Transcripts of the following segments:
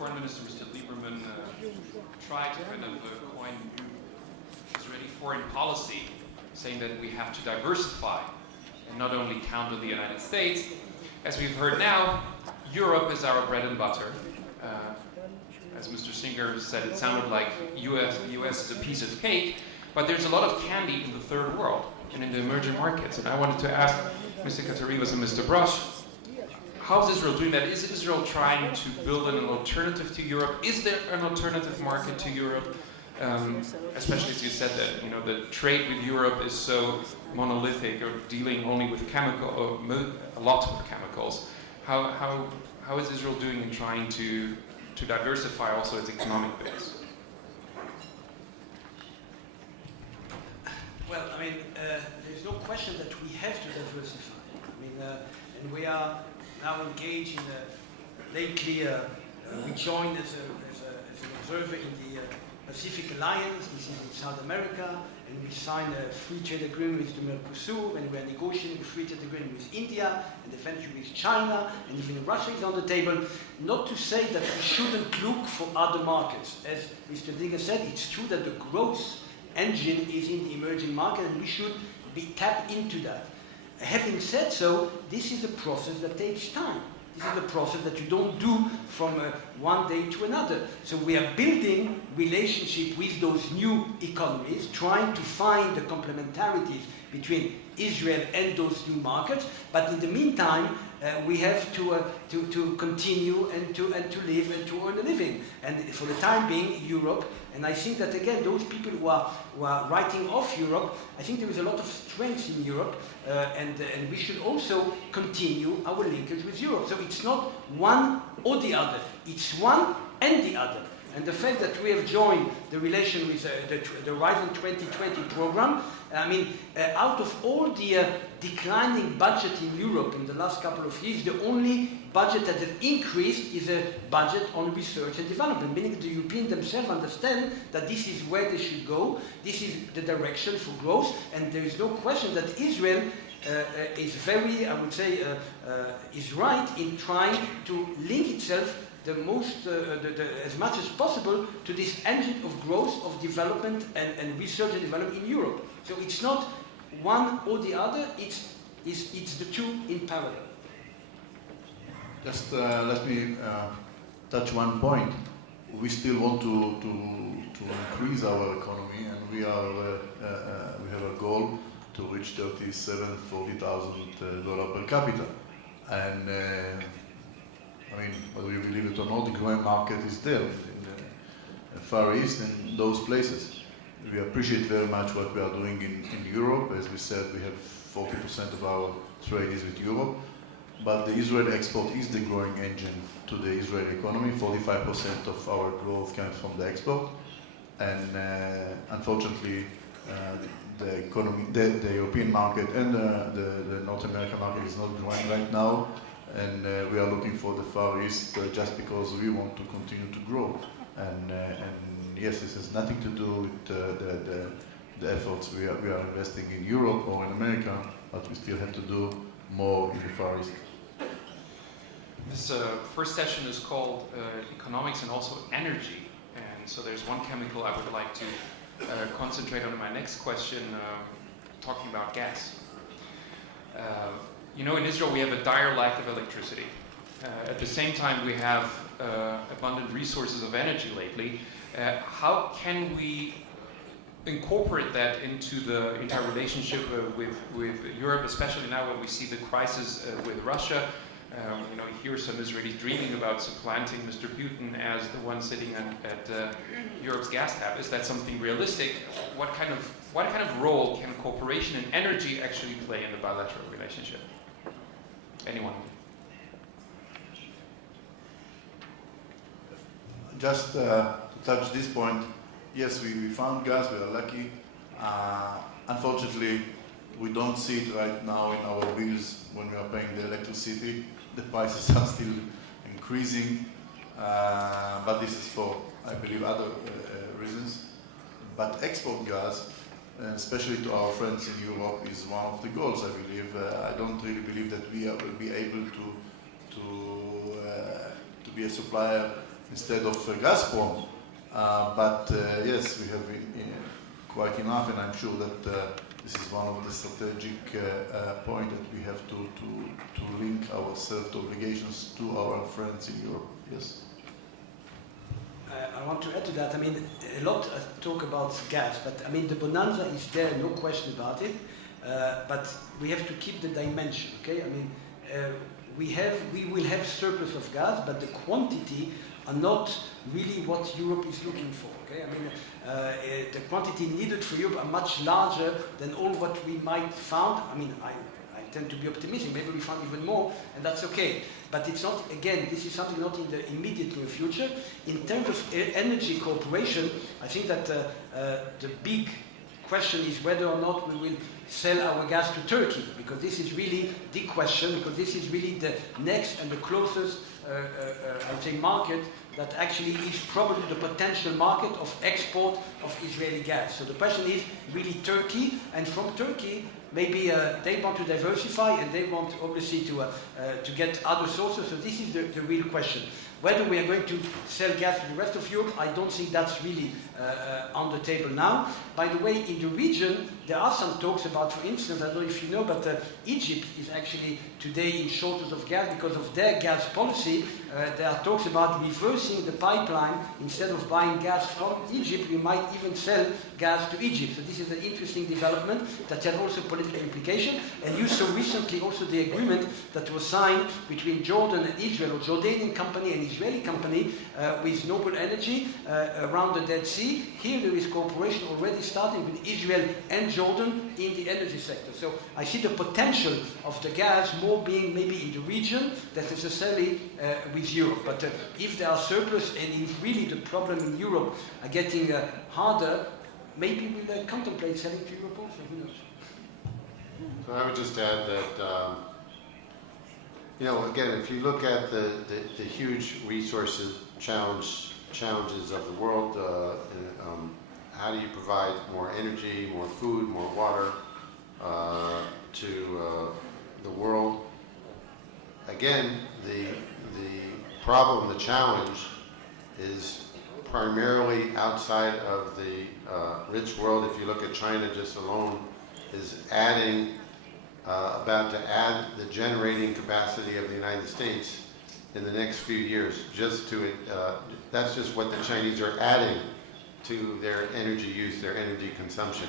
Foreign Minister, Mr. Lieberman, tried to kind of coin Israeli foreign policy, saying that we have to diversify and not only count on the United States. As we've heard now, Europe is our bread and butter. As Mr. Singer said, it sounded like the US is a piece of cake, but there's a lot of candy in the third world and in the emerging markets. And I wanted to ask Mr. Catarivas and Mr. Brosh, how is Israel doing that? Is Israel trying to build an alternative to Europe? Is there an alternative market to Europe? Especially as you said that, you know, the trade with Europe is so monolithic, or dealing only with a lot with chemicals. How is Israel doing in trying to diversify also its economic base? Well, I mean, there's no question that we have to diversify. I mean, and we are now engaged in lately. We joined as an observer in the Pacific Alliance. This is in South America, and we signed a free trade agreement with the Mercosur, and we are negotiating a free trade agreement with India, and eventually with China, and even Russia is on the table. Not to say that we shouldn't look for other markets. As Mr. Dinger said, it's true that the growth engine is in the emerging market, and we should tap into that. Having said so, this is a process that takes time. This is a process that you don't do from one day to another. So we are building relationship with those new economies, trying to find the complementarities between Israel and those new markets. But in the meantime, we have to continue and to live and to earn a living. And for the time being, Europe. And I think that again, those people who are writing off Europe, I think there is a lot of strength in Europe, and we should also continue our linkage with Europe. So it's not one or the other; it's one and the other. And the fact that we have joined the relation with the Horizon 2020 program, I mean, out of all the declining budget in Europe in the last couple of years, the only budget that has increased is a budget on research and development, meaning the Europeans themselves understand that this is where they should go, this is the direction for growth, and there is no question that Israel is very, I would say, is right in trying to link itself as much as possible to this engine of growth, of development and research and development in Europe. So it's not one or the other, it's the two in parallel. Just let me touch one point. We still want to increase our economy, and we have a goal to reach $40,000 per capita. And I mean, whether you believe it or not, the growing market is there in the Far East and those places. We appreciate very much what we are doing in Europe. As we said, we have 40% of our trade is with Europe. But the Israeli export is the growing engine to the Israeli economy. 45% of our growth comes from the export. And unfortunately, the economy, the European market and the North American market is not growing right now. And we are looking for the Far East just because we want to continue to grow. And yes, this has nothing to do with the efforts we are investing in Europe or in America, but we still have to do more in the Far East. This first session is called Economics and also Energy. And so there's one chemical I would like to concentrate on in my next question, talking about gas. You know, in Israel we have a dire lack of electricity. At the same time, we have abundant resources of energy lately. How can we incorporate that into our relationship with Europe, especially now when we see the crisis with Russia? You know, here some Israelis dreaming about supplanting Mr. Putin as the one sitting at Europe's gas tap. Is that something realistic? What kind of role can cooperation and energy actually play in the bilateral relationship? Anyone? Just to touch this point, yes, we found gas, we are lucky. Unfortunately, we don't see it right now in our bills when we are paying the electricity. The prices are still increasing, but this is for, I believe, other reasons. But export gas, and especially to our friends in Europe, is one of the goals, I believe. I don't really believe that we will be able to be a supplier instead of Gazprom. But yes, we have quite enough, and I'm sure that this is one of the strategic points that we have to link ourselves to obligations to our friends in Europe. Yes. I want to add to that. I mean, a lot talk about gas, but I mean the bonanza is there, no question about it. But we have to keep the dimension. Okay, I mean, we will have surplus of gas, but the quantity are not really what Europe is looking for. Okay, I mean, the quantity needed for Europe are much larger than all what we might found. I mean, I tend to be optimistic. Maybe we found even more, and that's okay. But it's not, again, this is something not in the immediate near future. In terms of energy cooperation, I think that the big question is whether or not we will sell our gas to Turkey, because this is really the question, because this is really the next and the closest, I would say, market that actually is probably the potential market of export of Israeli gas. So the question is really Turkey, and from Turkey, maybe they want to diversify and they want obviously to get other sources. So this is the real question. Whether we are going to sell gas to the rest of Europe, I don't think that's really on the table now. By the way, in the region, there are some talks about, for instance, I don't know if you know, but Egypt is actually today in shortage of gas because of their gas policy. There are talks about reversing the pipeline. Instead of buying gas from Egypt, we might even sell gas to Egypt. So this is an interesting development that has also political implication. And you saw recently also the agreement that was signed between Jordan and Israel, or Jordanian company and Israeli company with Noble Energy around the Dead Sea. Here there is cooperation already starting with Israel and Jordan in the energy sector. So I see the potential of the gas more being maybe in the region than necessarily with Europe. But if there are surplus and if really the problem in Europe are getting harder, maybe we'll contemplate selling to Europe also. Who knows? So I would just add that you know, again, if you look at the huge resources challenges of the world, how do you provide more energy, more food, more water to the world? Again, the problem, the challenge is primarily outside of the rich world. If you look at China just alone, is about to add the generating capacity of the United States in the next few years. That's just what the Chinese are adding to their energy use, their energy consumption.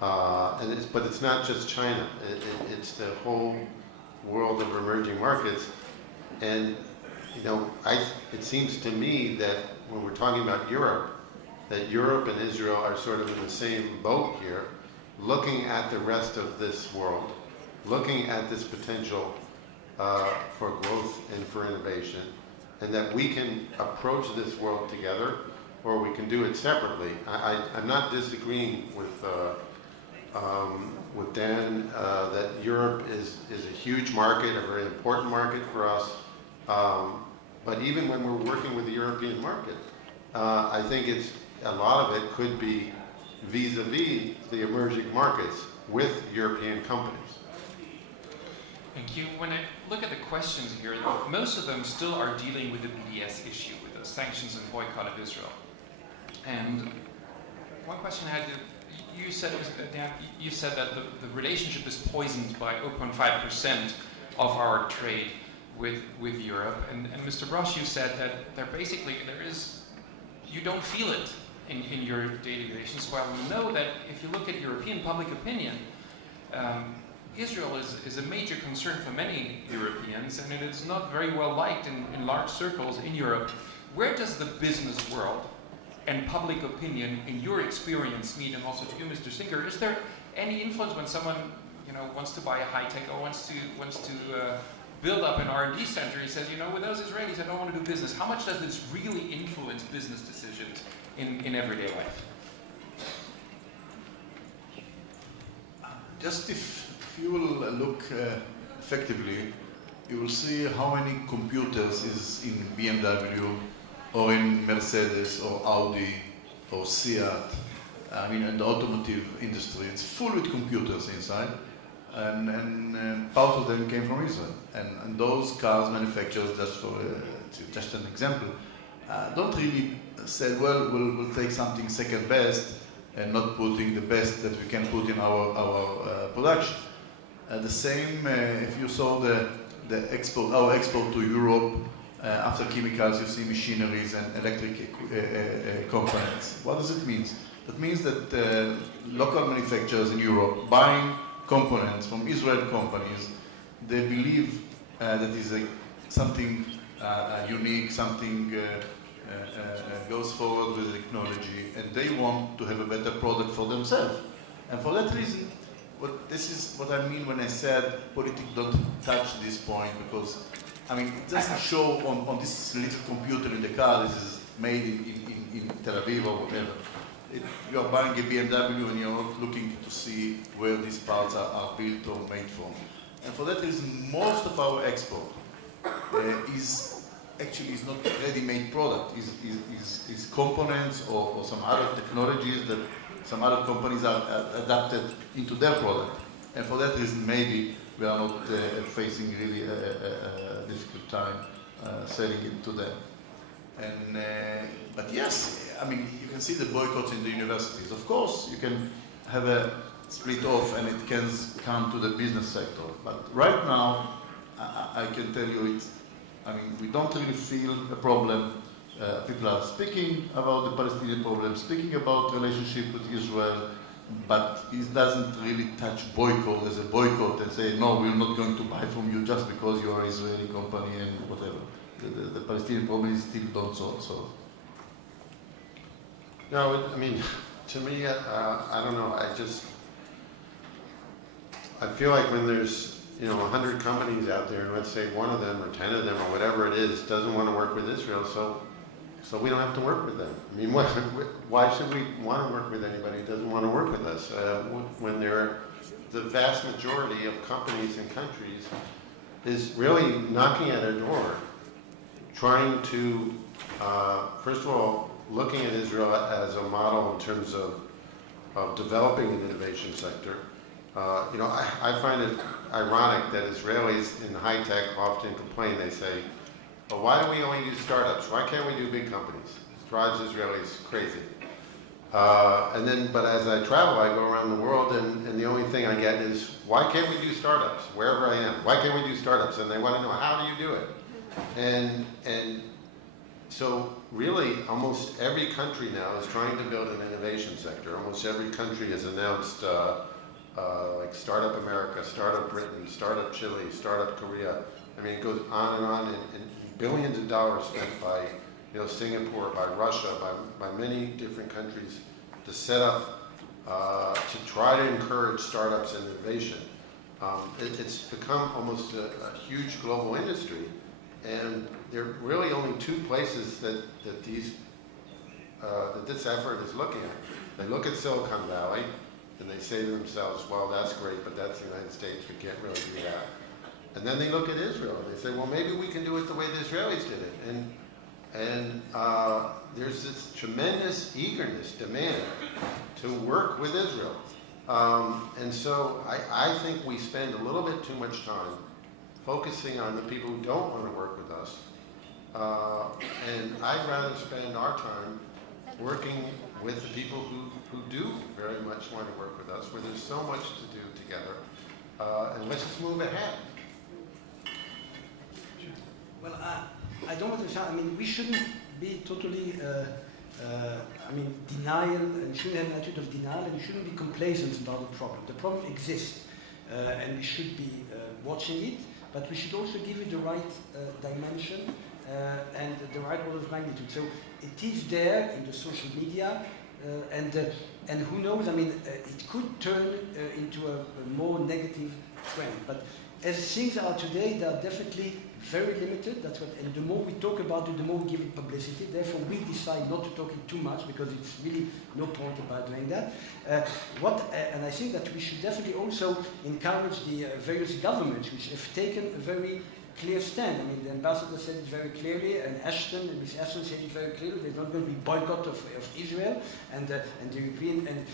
But it's not just China. It's the whole world of emerging markets. And you know, it seems to me that when we're talking about Europe, that Europe and Israel are sort of in the same boat here, looking at the rest of this world, looking at this potential for growth and for innovation, and that we can approach this world together, or we can do it separately. I'm not disagreeing with Dan that Europe is a huge market, a very important market for us. But even when we're working with the European market, I think a lot of it could be vis-a-vis the emerging markets with European companies. Thank you. When I look at the questions here, most of them still are dealing with the BDS issue, with the sanctions and boycott of Israel. And one question I had, you said that the relationship is poisoned by 0.5% of our trade with Europe. And Mr. Brosh, you said that you don't feel it in your daily relations. Well, we know that if you look at European public opinion, Israel is a major concern for many Europeans, and it's not very well liked in large circles in Europe. Where does the business world and public opinion, in your experience, meet? And also to you, Mr. Sinker, is there any influence when someone, you know, wants to buy a high tech or wants to build up an R&D center? He says, you know, with those Israelis, I don't want to do business. How much does this really influence business decisions in everyday life? Just if you will look effectively, you will see how many computers is in BMW or in Mercedes or Audi or Seat. I mean, in the automotive industry, it's full with computers inside, and part of them came from Israel. And those cars manufacturers, just an example, don't really say, well, we'll take something second best and not putting the best that we can put in our production. The same, if you saw our export to Europe, after chemicals, you see machineries and electric components. What does it mean? That means that local manufacturers in Europe buying components from Israeli companies, they believe that is something unique, something goes forward with the technology, and they want to have a better product for themselves. And for that reason, this is what I mean when I said politics don't touch this point, because I mean it doesn't show on this little computer in the car. This is made in Tel Aviv or whatever. You are buying a BMW and you're not looking to see where these parts are built or made from. And for that reason, most of our export is not ready-made product. Is components or some other technologies that some other companies are adapted into their product. And for that reason, maybe we are not facing really a difficult time selling it to them. And, but yes, I mean, you can see the boycotts in the universities. Of course, you can have a split off and it can come to the business sector. But right now, I can tell you we don't really feel a problem. People are speaking about the Palestinian problem, speaking about relationship with Israel, but it doesn't really touch boycott as a boycott and say, no, we're not going to buy from you just because you are an Israeli company and whatever. The Palestinian problem is still don't solve. No, I mean, to me, I don't know. I feel like when there's 100 companies out there, and let's say one of them or 10 of them or whatever it is doesn't want to work with Israel, so we don't have to work with them. I mean, why should we want to work with anybody who doesn't want to work with us? When the vast majority of companies and countries is really knocking at our door, trying to, first of all, looking at Israel as a model in terms of developing an innovation sector. I find it ironic that Israelis in high tech often complain. They say, well, why do we only do startups? Why can't we do big companies? It drives Israelis crazy. But as I travel, I go around the world, and the only thing I get is, why can't we do startups? Wherever I am, why can't we do startups? And they want to know, how do you do it? And so really, almost every country now is trying to build an innovation sector. Almost every country has announced, like Startup America, Startup Britain, Startup Chile, Startup Korea. I mean, it goes on, and billions of dollars spent by Singapore, by Russia, by many different countries to set up, to try to encourage startups and innovation. It's become almost a huge global industry, and there are really only two places that this effort is looking at. They look at Silicon Valley, and they say to themselves, well, that's great, but that's the United States, we can't really do that. And then they look at Israel, and they say, well, maybe we can do it the way the Israelis did it. And there's this tremendous eagerness, demand to work with Israel. And so I think we spend a little bit too much time focusing on the people who don't want to work with us. And I'd rather spend our time working with the people who do very much want to work with us, where there's so much to do together. And let's just move ahead. Well, I don't want to sound, we shouldn't be totally, denial, and shouldn't have an attitude of denial, and shouldn't be complacent about the problem. The problem exists, and we should be watching it, but we should also give it the right dimension and the right order of magnitude. So it is there in the social media, and who knows, it could turn into a more negative trend. But as things are today, they are definitely very limited. That's what, and the more we talk about it, the more we give it publicity. Therefore, we decide not to talk it too much, because it's really no point about doing that. And I think that we should definitely also encourage the various governments which have taken a very clear stand. I mean, the ambassador said it very clearly, and Ashton, and Ms. Ashton said it very clearly. There's not going to be boycott of Israel, and the European, and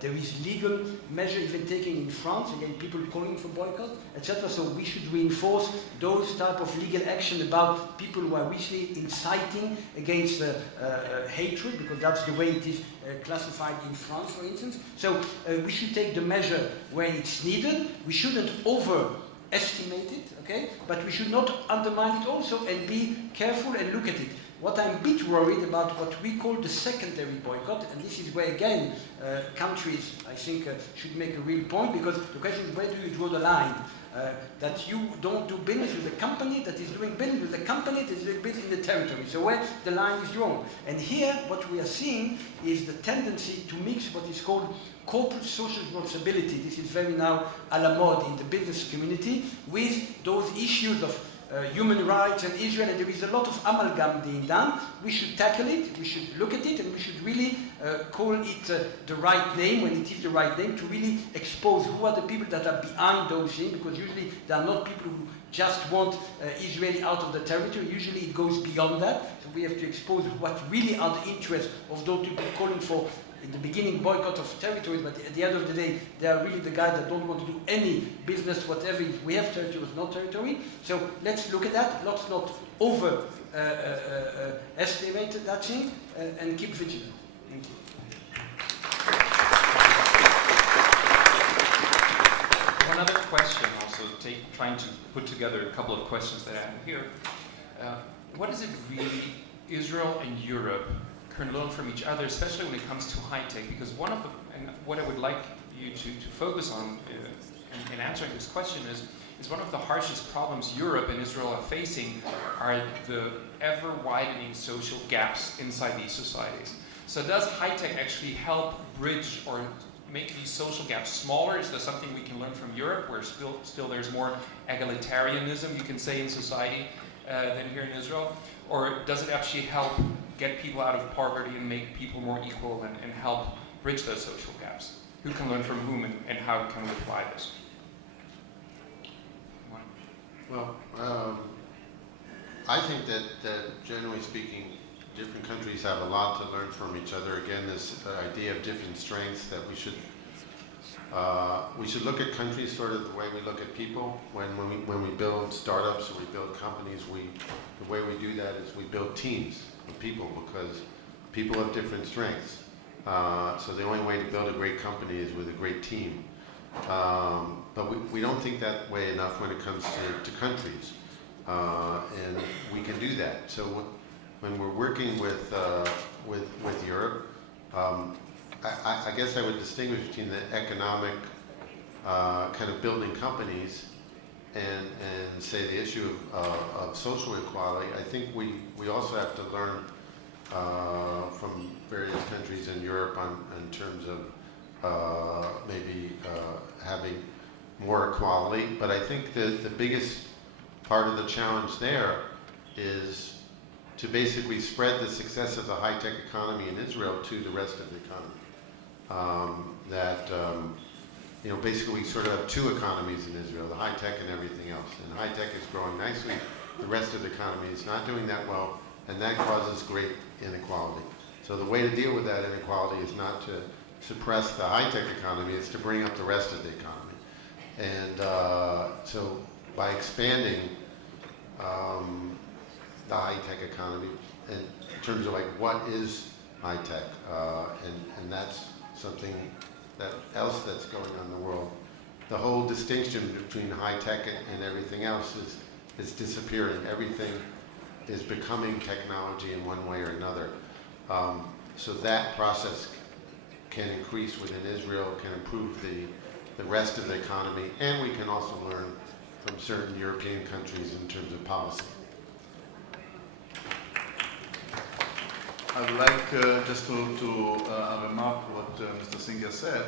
there is legal measure even taken in France against people calling for boycott, etc. So we should reinforce those type of legal action about people who are really inciting against hatred, because that's the way it is classified in France, for instance. So we should take the measure where it's needed. We shouldn't overestimate it, okay? But we should not undermine it also, and be careful and look at it. What I'm a bit worried about, what we call the secondary boycott, and this is where again countries, I think, should make a real point, because the question is, where do you draw the line? That you don't do business with a company that is doing business with a company that is doing business in the territory. So where the line is drawn. And here what we are seeing is the tendency to mix what is called corporate social responsibility. This is very now a la mode in the business community, with those issues of human rights and Israel, and there is a lot of amalgam being done. We should tackle it, we should look at it, and we should really call it the right name when it is the right name, to really expose who are the people that are behind those things, because usually they are not people who just want Israeli out of the territory. Usually it goes beyond that. So we have to expose what really are the interests of those people calling for, in the beginning, boycott of territories, but at the end of the day, they are really the guys that don't want to do any business, whatever. We have territory, not territory. So let's look at that. Let's not estimate that thing, and keep vigilant. Thank you. One other question, also trying to put together a couple of questions that I have here. What is it really Israel and Europe can learn from each other, especially when it comes to high tech? Because one of the, and what I would like you to focus on in answering this question is one of the harshest problems Europe and Israel are facing are the ever widening social gaps inside these societies. So does high tech actually help bridge or make these social gaps smaller? Is there something we can learn from Europe, where still there's more egalitarianism, you can say, in society than here in Israel? Or does it actually help get people out of poverty and make people more equal, and help bridge those social gaps? Who can learn from whom, and how can we apply this? Well, I think that generally speaking, different countries have a lot to learn from each other. Again, this idea of different strengths, that we should look at countries sort of the way we look at people. When we build startups or we build companies, the way we do that is we build teams of people, because people have different strengths. So the only way to build a great company is with a great team. But we don't think that way enough when it comes to countries. And we can do that. So when we're working with Europe, I guess I would distinguish between the economic kind of building companies and say the issue of social equality. I think we also have to learn from various countries in Europe in terms of maybe having more equality. But I think the biggest part of the challenge there is to basically spread the success of the high-tech economy in Israel to the rest of the economy. Basically we sort of have two economies in Israel, the high-tech and everything else. And high-tech is growing nicely. The rest of the economy is not doing that well, and that causes great inequality. So the way to deal with that inequality is not to suppress the high-tech economy, it's to bring up the rest of the economy. And so by expanding the high-tech economy in terms of like what is high-tech, and that's something else that's going on in the world. The whole distinction between high-tech and everything else is disappearing. Everything is becoming technology in one way or another. So that process can increase within Israel, can improve the rest of the economy, and we can also learn from certain European countries in terms of policy. I would like just to remark what Mr. Singer said.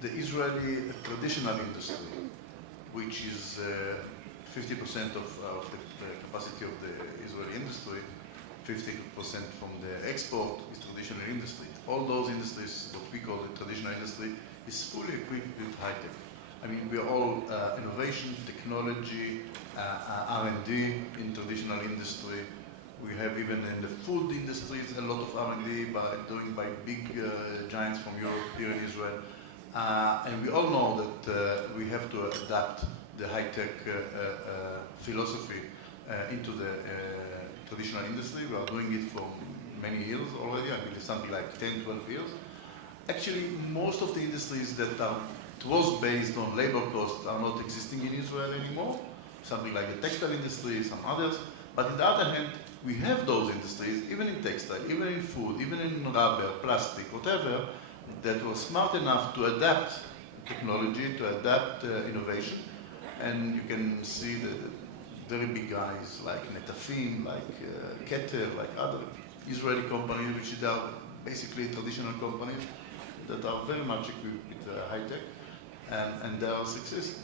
The Israeli traditional industry, which is 50% of the capacity of the Israeli industry, 50% from the export is traditional industry. All those industries, what we call the traditional industry, is fully equipped with high-tech. I mean, we're all innovation, technology, R&D in traditional industry. We have even in the food industries a lot of R&D by big giants from Europe here in Israel. And we all know that we have to adapt the high-tech philosophy into the traditional industry. We are doing it for many years already, I believe something like 10, 12 years. Actually, most of the industries that was based on labor costs are not existing in Israel anymore. Something like the textile industry, some others. But on the other hand, we have those industries, even in textile, even in food, even in rubber, plastic, whatever, that were smart enough to adapt technology, to adapt innovation. And you can see the very big guys like Netafim, like Keter, like other Israeli companies, which are basically traditional companies that are very much equipped with high-tech. And they are success.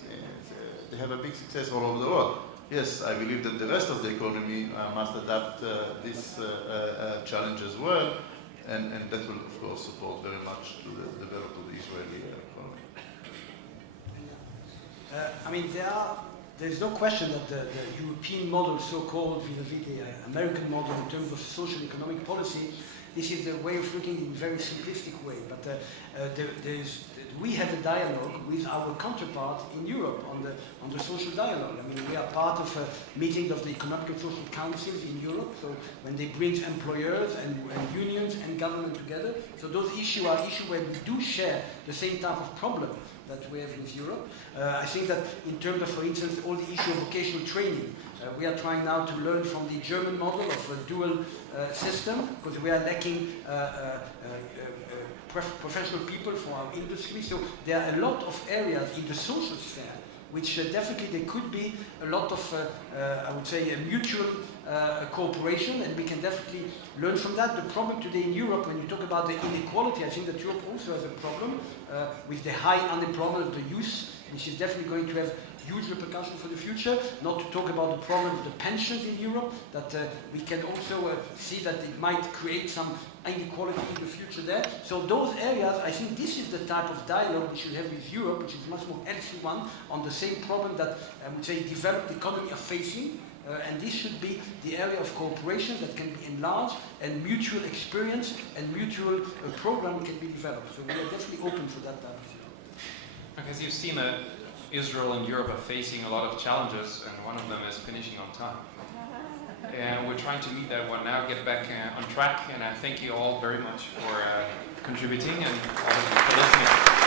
They have a big success all over the world. Yes, I believe that the rest of the economy must adapt this challenge as well, and that will, of course, support very much to the development of the Israeli economy. I mean, there's no question that the European model, so-called vis-a-vis the American model in terms of social and economic policy, this is the way of looking in a very simplistic way. But we have a dialogue with our counterpart in Europe on the social dialogue. I mean, we are part of meetings of the Economic and Social Councils in Europe, so when they bring employers and unions and government together. So those issues are issues where we do share the same type of problem that we have with Europe. I think that in terms of, for instance, all the issue of vocational training, we are trying now to learn from the German model of a dual system, because we are lacking professional people for our industry. So there are a lot of areas in the social sphere which definitely there could be a lot of, I would say, a mutual cooperation, and we can definitely learn from that. The problem today in Europe, when you talk about the inequality, I think that Europe also has a problem with the high unemployment of the youth, which is definitely going to have huge repercussions for the future. Not to talk about the problem of the pensions in Europe, that we can also see that it might create some inequality in the future there. So those areas, I think this is the type of dialogue which you have with Europe, which is a much more healthy one, on the same problem that, I would say, developed economy are facing. And this should be the area of cooperation that can be enlarged, and mutual experience and mutual program can be developed. So we are definitely open for that type of thing. Because you've seen that Israel and Europe are facing a lot of challenges, and one of them is finishing on time. And we're trying to meet that one now, get back on track, and I thank you all very much for contributing and for listening.